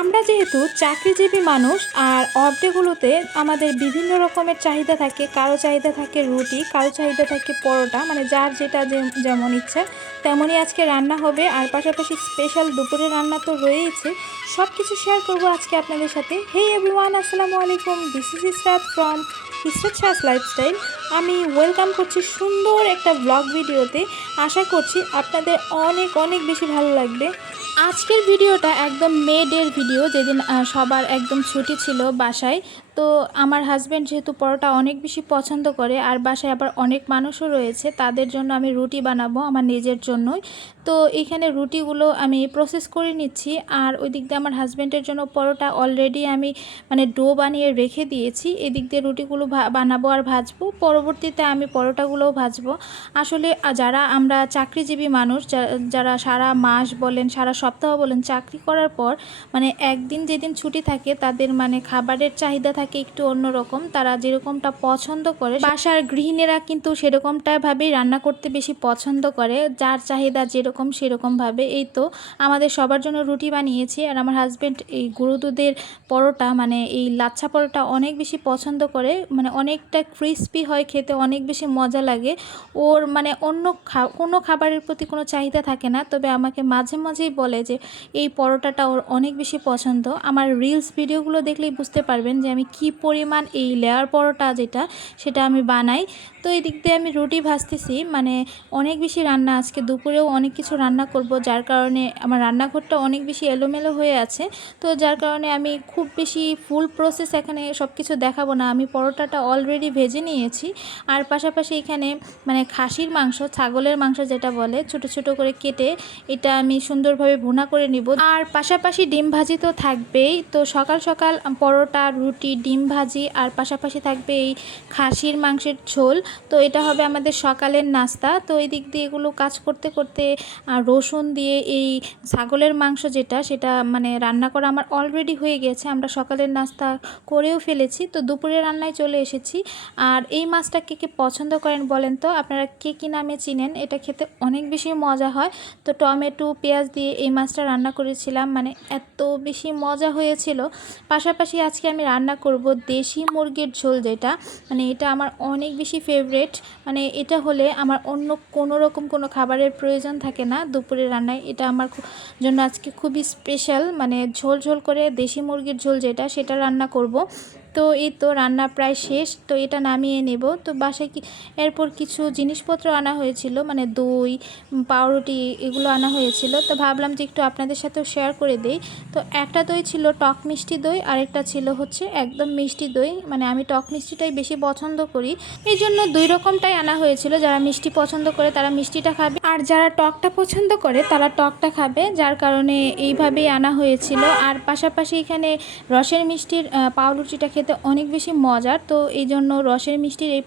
আমরা যেহেতু চাকরিজীবী মানুষ আর অফ ডেগুলোতে আমাদের বিভিন্ন রকমের চাহিদা থাকে। কারো চাহিদা থাকে রুটি, কারো চাহিদা থাকে পরোটা, মানে যার যেটা যেমন ইচ্ছে তেমনই আজকে রান্না হবে। আর পাশাপাশি স্পেশাল দুপুরের রান্না তো রয়েছে। সব কিছু শেয়ার করব আজকে আপনাদের সাথে। হে এভরিওয়ান, আসসালামু আলাইকুম। This is Israt from Israt Shah's lifestyle. আমি ওয়েলকাম করছি সুন্দর একটা ব্লগ ভিডিওতে। আশা করছি আপনাদের অনেক অনেক বেশি ভালো লাগবে। আজকের ভিডিওটা একদম মে ডের ভিডিও, যেদিন সবার একদম ছুটি ছিল বাসায়। তো আমার হাজব্যান্ড যেহেতু পরোটা অনেক বেশি পছন্দ করে আর বাসায় আবার অনেক মানুষও রয়েছে, তাদের জন্য আমি রুটি বানাবো আমার নিজের জন্যই। তো এখানে রুটিগুলো আমি প্রসেস করে নিচ্ছি, আর ওই দিক দিয়ে আমার হাজব্যান্ডের জন্য পরোটা অলরেডি আমি মানে ডো বানিয়ে রেখে দিয়েছি। এদিক দিয়ে রুটিগুলো বানাবো আর ভাজবো, পরবর্তীতে আমি পরোটাগুলোও ভাজবো। আসলে যারা আমরা চাকরিজীবী মানুষ, যারা সারা মাস বলেন সারা সপ্তাহ বলেন চাকরি করার পর মানে একদিন যেদিন ছুটি থাকে, তাদের মানে খাবারের চাহিদা থাকে একটু অন্যরকম। তারা যেরকমটা পছন্দ করে, বাসার গৃহিণীরা কিন্তু সেরকমটাভাবেই রান্না করতে বেশি পছন্দ করে, যার চাহিদা যেরকম সেরকমভাবে। এই তো আমাদের সবার জন্য রুটি বানিয়েছি, আর আমার হাজব্যান্ড এই গুঁড়ো দুধের পরোটা মানে এই লাচ্ছা পরোটা অনেক বেশি পছন্দ করে। মানে অনেকটা ক্রিস্পি হয়, খেতে অনেক বেশি মজা লাগে ওর। মানে অন্য কোনো খাবারের প্রতি কোনো চাহিদা থাকে না, তবে আমাকে মাঝে মাঝেই বলে যে এই পরোটাটা ওর অনেক বেশি পছন্দ। আমার রিলস ভিডিওগুলো দেখলেই বুঝতে পারবেন যে আমি কি পরিমাণ এই লেয়ার পরোটা সেটা আমি বানাই। তো এই দিক দিয়ে আমি রুটি ভাজতেছি, মানে অনেক বেশি রান্না, আজকে দুপুরেও অনেক কিছু রান্না করব, যার কারণে আমার রান্নাঘরটা অনেক বেশি এলোমেলো হয়ে আছে। তো যার কারণে আমি খুব বেশি ফুল প্রসেস এখানে সব কিছু দেখাবো না। আমি পরোটাটা অলরেডি ভেজে নিয়েছি, আর পাশাপাশি এখানে মানে খাসির মাংস, ছাগলের মাংস যেটা বলে, ছোট ছোট করে কেটে এটা আমি সুন্দরভাবে ভুনা করে নিব। আর পাশাপাশি ডিম ভাজি তো থাকবেই। তো সকাল সকাল পরোটা, রুটি, ডিম ভাজি, আর পাশাপাশি থাকবে এই খাসির মাংসের ঝোল। তো এটা হবে আমাদের সকালের নাস্তা। তো এই দিক দিয়ে এগুলো কাজ করতে করতে রসুন দিয়ে এই ছাগলের মাংস সেটা মানে রান্না করা আমার অলরেডি হয়ে গেছে। আমরা সকালের নাস্তা করেও ফেলেছি, তো দুপুরের রান্নায় চলে এসেছি। আর এই মাছটা কে কে পছন্দ করেন বলেন তো, আপনারা কে কী নামে চিনেন? এটা খেতে অনেক বেশি মজা হয়। তো টমেটো পেঁয়াজ দিয়ে এই মাছটা রান্না করেছিলাম, মানে এত বেশি মজা হয়েছিল। পাশাপাশি আজকে আমি রান্না করব দেশি মুরগির ঝোল, যেটা মানে এটা আমার অনেক বেশি ফেভারেট। মানে এটা হলে আমার অন্য কোনো রকম কোনো খাবারের প্রয়োজন থাকে না দুপুরের রান্নায়। এটা আমার জন্য আজকে খুবই স্পেশাল, মানে ঝোল ঝোল করে দেশি মুরগির ঝোল সেটা রান্না করব। তো এই তো রান্না প্রায় শেষ, তো এটা নামিয়ে নেব। তো বাসায় এরপর কিছু জিনিসপত্র আনা হয়েছিল, মানে দই, পাউরুটি, এগুলো আনা হয়েছিল। তো ভাবলাম যে একটু আপনাদের সাথেও শেয়ার করে দেই। তো একটা দই ছিল টক মিষ্টি দই, আরেকটা ছিল হচ্ছে একদম মিষ্টি দই। মানে আমি টক মিষ্টিটাই বেশি পছন্দ করি, এই জন্য দুই রকমটাই আনা হয়েছিল। যারা মিষ্টি পছন্দ করে তারা মিষ্টিটা খাবে, আর যারা টকটা পছন্দ করে তারা টকটা খাবে, যার কারণে এইভাবেই আনা হয়েছিল। আর পাশাপাশি এখানে রসের মিষ্টির পাউরুটিটা খেতে অনেক বেশি মজার, তো এই জন্য রসের মিষ্টির এই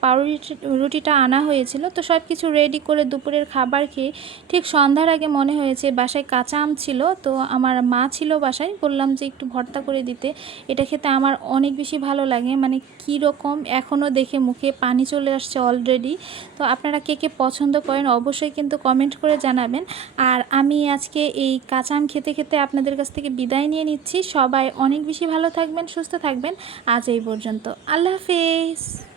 রুটিটা আনা হয়েছিল। তো সব কিছু রেডি করে দুপুরের খাবার খেয়ে ঠিক সন্ধ্যার আগে মনে হয়েছে বাসায় কাঁচা আম ছিল, তো আমার মা ছিল বাসায়, বললাম যে একটু ভর্তা করে দিতে। এটা খেতে আমার অনেক বেশি ভালো লাগে, মানে কীরকম এখনও দেখে মুখে পানি চলে আসছে অলরেডি। তো আপনারা কে কে পছন্দ করেন অবশ্যই কিন্তু কমেন্ট করে জানাবেন। আর আমি আজকে এই কাঁচা আম খেতে খেতে আপনাদের কাছ থেকে বিদায় নিয়ে নিচ্ছি। সবাই অনেক বেশি ভালো থাকবেন, সুস্থ থাকবেন। আজ এই পর্যন্ত, আল্লাহ হাফেজ।